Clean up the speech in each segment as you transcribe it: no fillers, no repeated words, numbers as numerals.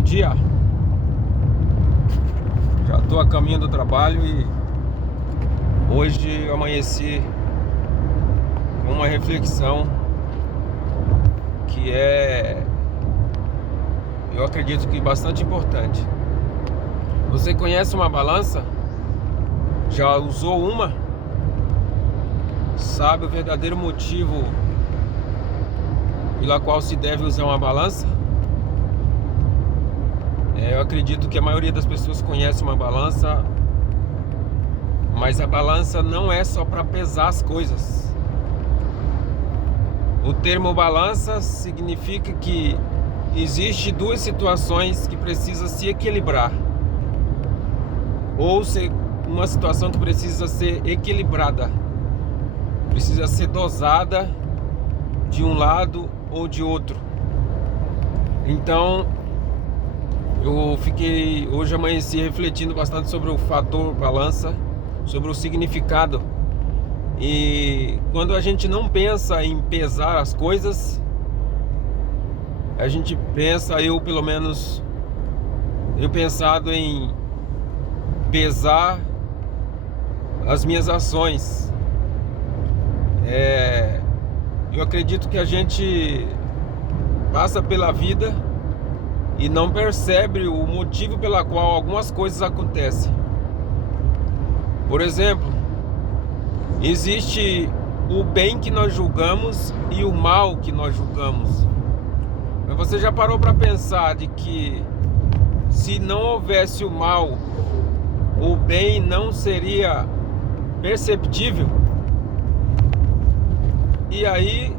Bom dia. Já estou a caminho do trabalho e hoje eu amanheci com uma reflexão que eu acredito que bastante importante. Você conhece uma balança? Já usou uma? Sabe o verdadeiro motivo pela qual se deve usar uma balança? Eu acredito que a maioria das pessoas conhece uma balança, mas a balança não é só para pesar as coisas. O termo balança significa que existe duas situações que precisam se equilibrar, ou uma situação que precisa ser equilibrada, precisa ser dosada de um lado ou de outro. Então hoje amanheci refletindo bastante sobre o fator balança, sobre o significado. E quando a gente não pensa em pesar as coisas, a gente pensa, eu pelo menos, eu pensado em pesar as minhas ações. Eu acredito que a gente passa pela vida e não percebe o motivo pela qual algumas coisas acontecem. Por exemplo, existe o bem que nós julgamos e o mal que nós julgamos. Mas você já parou para pensar de que se não houvesse o mal, o bem não seria perceptível? E aí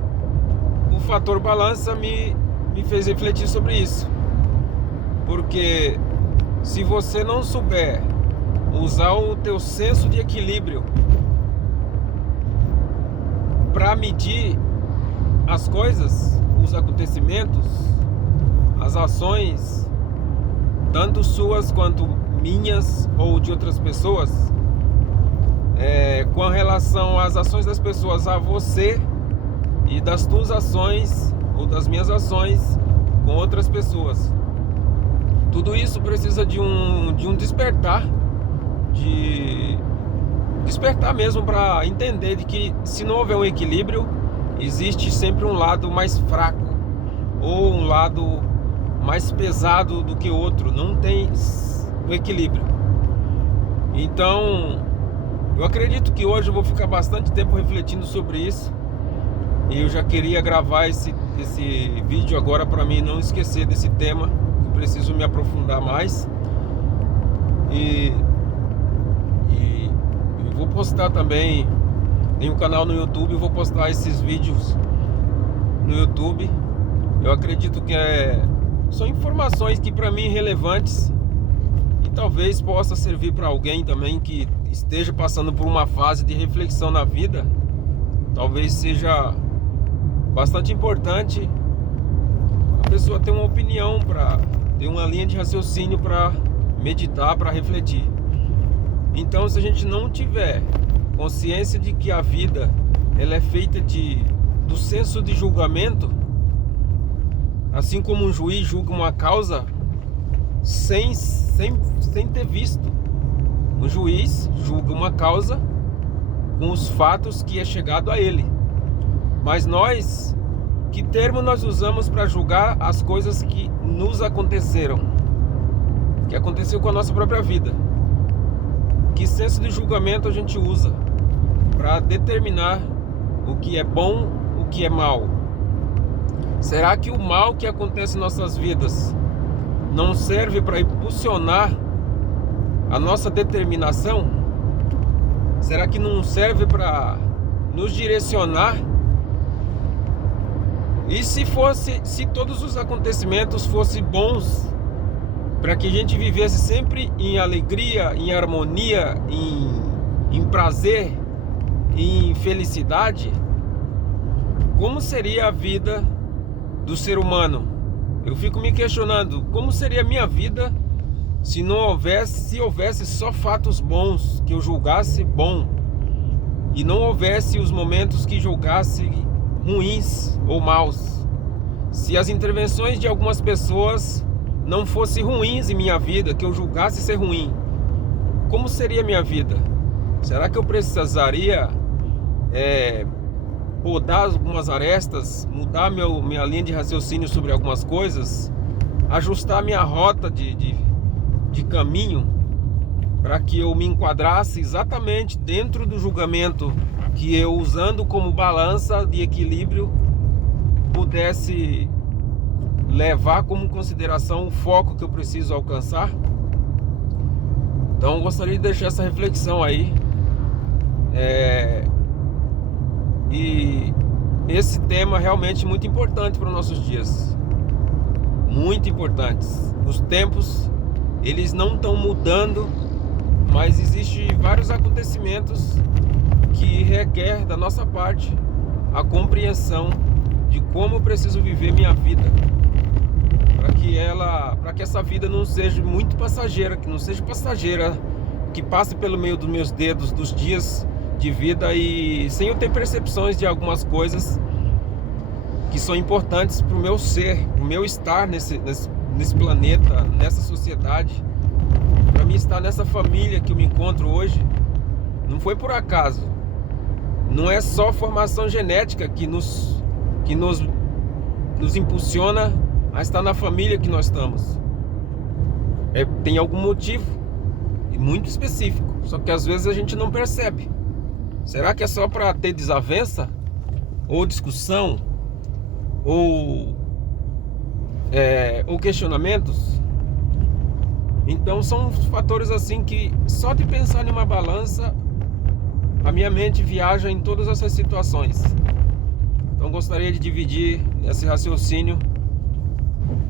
o fator balança me fez refletir sobre isso. Porque se você não souber usar o teu senso de equilíbrio para medir as coisas, os acontecimentos, as ações, tanto suas quanto minhas ou de outras pessoas, com relação às ações das pessoas a você e das tuas ações ou das minhas ações com outras pessoas. Tudo isso precisa de um despertar, de despertar mesmo, para entender de que se não houver um equilíbrio, existe sempre um lado mais fraco ou um lado mais pesado do que o outro. Não tem o equilíbrio. Então, eu acredito que hoje eu vou ficar bastante tempo refletindo sobre isso. E eu já queria gravar esse vídeo agora para mim não esquecer desse tema. Eu preciso me aprofundar mais. E eu vou postar também. Tem um canal no YouTube, eu vou postar esses vídeos no YouTube. Eu acredito que são informações que para mim relevantes e talvez possa servir para alguém também que esteja passando por uma fase de reflexão na vida. Talvez seja bastante importante a pessoa ter uma opinião, para ter uma linha de raciocínio para meditar, para refletir. Então, se a gente não tiver consciência de que a vida ela é feita do senso de julgamento, assim como um juiz julga uma causa sem ter visto, um juiz julga uma causa com os fatos que é chegado a ele. Mas nós, que termo nós usamos para julgar as coisas que nos aconteceram, que aconteceu com a nossa própria vida? Que senso de julgamento a gente usa para determinar o que é bom, o que é mal? Será que o mal que acontece em nossas vidas não serve para impulsionar a nossa determinação? Será que não serve para nos direcionar? E se todos os acontecimentos fossem bons, para que a gente vivesse sempre em alegria, em harmonia, em prazer, em felicidade, como seria a vida do ser humano? Eu fico me questionando, como seria a minha vida se houvesse só fatos bons, que eu julgasse bom, e não houvesse os momentos que julgasse ruins ou maus? Se as intervenções de algumas pessoas não fossem ruins em minha vida, que eu julgasse ser ruim, como seria a minha vida? Será que eu precisaria podar algumas arestas, mudar minha linha de raciocínio sobre algumas coisas, ajustar minha rota de caminho, para que eu me enquadrasse exatamente dentro do julgamento que eu, usando como balança de equilíbrio, pudesse levar como consideração o foco que eu preciso alcançar? Então eu gostaria de deixar essa reflexão aí. E esse tema é realmente muito importante para os nossos dias. Muito importantes. Os tempos, eles não estão mudando, mas existem vários acontecimentos que requer da nossa parte a compreensão de como eu preciso viver minha vida, para que essa vida não seja muito passageira, que passe pelo meio dos meus dedos dos dias de vida e sem eu ter percepções de algumas coisas que são importantes para o meu ser, para o meu estar nesse planeta, nessa sociedade, para mim estar nessa família que eu me encontro hoje. Não foi por acaso. Não é só formação genética que nos impulsiona a estar na família que nós estamos. Tem algum motivo, e muito específico, só que às vezes a gente não percebe. Será que é só para ter desavença? Ou discussão? Ou questionamentos? Então são fatores assim que só de pensar em uma balança a minha mente viaja em todas essas situações. Então gostaria de dividir esse raciocínio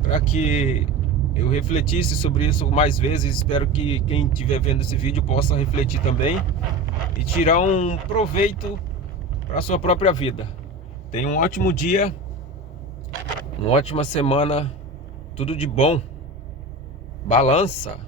para que eu refletisse sobre isso mais vezes. Espero que quem estiver vendo esse vídeo possa refletir também e tirar um proveito para a sua própria vida. Tenha um ótimo dia, uma ótima semana, tudo de bom. Balança.